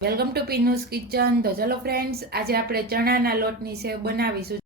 Welcome to પીનુસ kitchen તો ચલો friends આજે આપણે ચણાના લોટની સેવ બનાવીશું.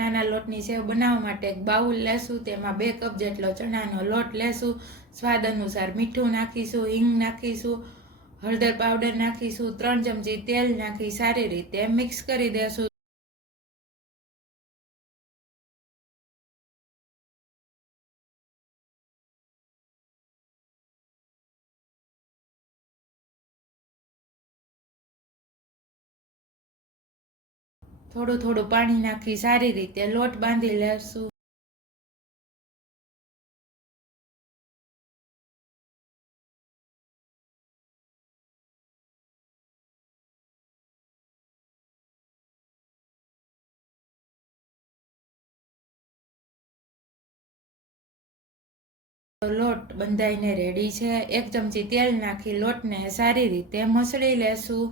ચણાના લોટની સેવ બનાવવા માટે એક બાઉલ લેશું, તેમાં બે કપ જેટલો ચણાનો લોટ લેશું, સ્વાદ અનુસાર મીઠું નાખીશું, હિંગ નાખીશું, હળદર પાવડર નાખીશું, ત્રણ ચમચી તેલ નાખી, સારી રીતે મિક્સ કરી દેશું. થોડું થોડું પાણી નાખી સારી રીતે લોટ બાંધી લેશું. લોટ બંધાઈને રેડી છે. એક ચમચી તેલ નાખી લોટને સારી રીતે મસળી લેશું.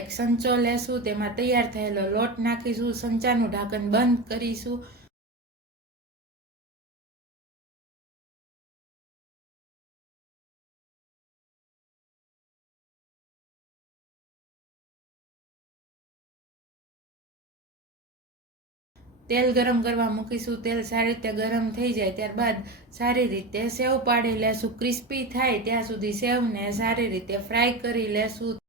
એક સંચો લેશું, તેમાં તૈયાર થયેલો લોટ નાખીશું, સંચાનું ઢાંકણ બંધ કરીશું. તેલ ગરમ કરવા મૂકીશું, તેલ સારી રીતે ગરમ થઈ જાય, ત્યારબાદ સારી રીતે સેવ પાડી લેશું. ક્રિસ્પી થાય ત્યાં સુધી સેવને સારી રીતે ફ્રાય કરી લેશું.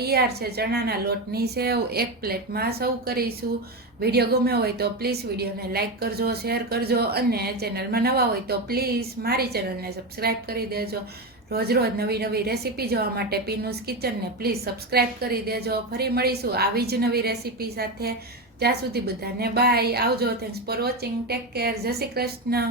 તૈયાર છે, ચણાના લોટની સેવ એક પ્લેટમાં સર્વ કરીશું. વીડિયો ગમ્યો હોય તો પ્લીઝ વિડીયોને લાઇક કરજો, શેર કરજો અને ચેનલમાં નવા હોય તો પ્લીઝ મારી ચેનલને સબસ્ક્રાઈબ કરી દેજો. રોજ રોજ નવી નવી રેસીપી જોવા માટે પીનુસ કિચનને પ્લીઝ સબસ્ક્રાઈબ કરી દેજો. ફરી મળીશું આવી જ નવી રેસીપી સાથે. ત્યાં સુધી બધાને બાય. આવજો. Thanks for watching take care જય શ્રી કૃષ્ણ.